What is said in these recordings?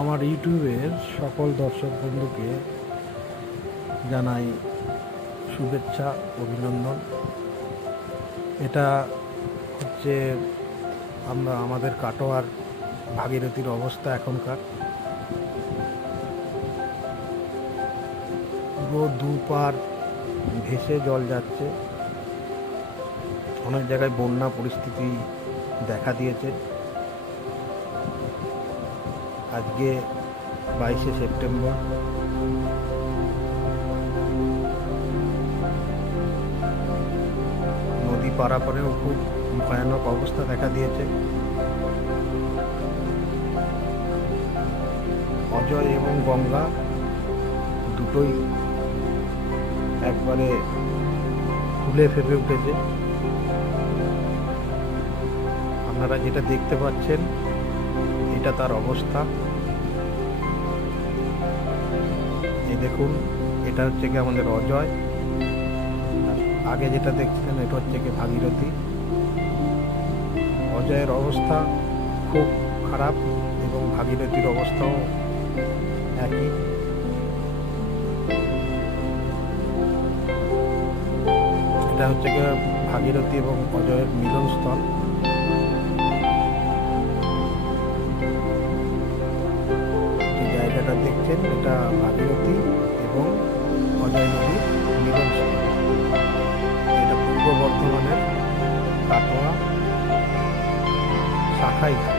আমার ইউটিউবের সকল দর্শক বন্ধুকে জানাই শুভেচ্ছা, অভিনন্দন। এটা হচ্ছে আমাদের কাটোয়ার ভাগীরথীর অবস্থা এখনকার। পুরো দুপার ভেসে জল যাচ্ছে। অনেক জায়গায় বন্যা পরিস্থিতি দেখা দিয়েছে। আজকে 22শে সেপ্টেম্বর। নদী পারাপারেও খুব ভয়ানক অবস্থা দেখা দিয়েছে। অজয় এবং গঙ্গা দুটোই একবারে ফুলে ফেপে উঠেছে। আপনারা যেটা দেখতে পাচ্ছেন এটা তার অবস্থা। এই দেখুন, এটা হচ্ছে কি আমাদের অজয়, আগে যেটা দেখছিলেন এটা হচ্ছে কি ভাগীরথী। অজয়ের অবস্থা খুব খারাপ এবং ভাগীরথীর অবস্থাও একই। এটা হচ্ছে কি ভাগীরথী এবং অজয়ের মিলনস্থল। যে জায়গাটা দেখছেন এটা ভাগীরথী এবং অজয় নদীর মিলনস্থল। এটা পূর্ব বর্ধমানের কাটোয়া শাখাই ঘাট।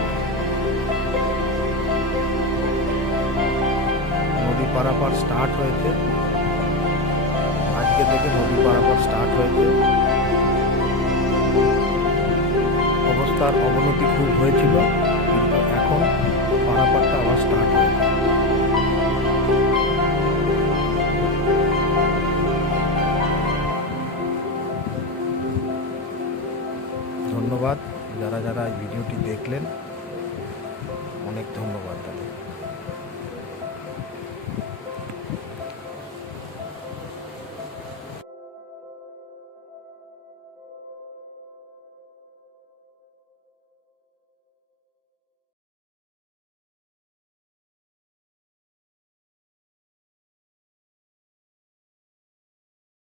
নদী পারাপার স্টার্ট হয়েছে, আজকে থেকে নদী পারাপার স্টার্ট হয়েছে। অবস্থার অবনতি খুব হয়েছিল, কিন্তু এখন পারাপারটা আবার স্টার্ট হয়েছে। ধন্যবাদ যারা যারা এই ভিডিওটি দেখলেন, অনেক ধন্যবাদ তাদের।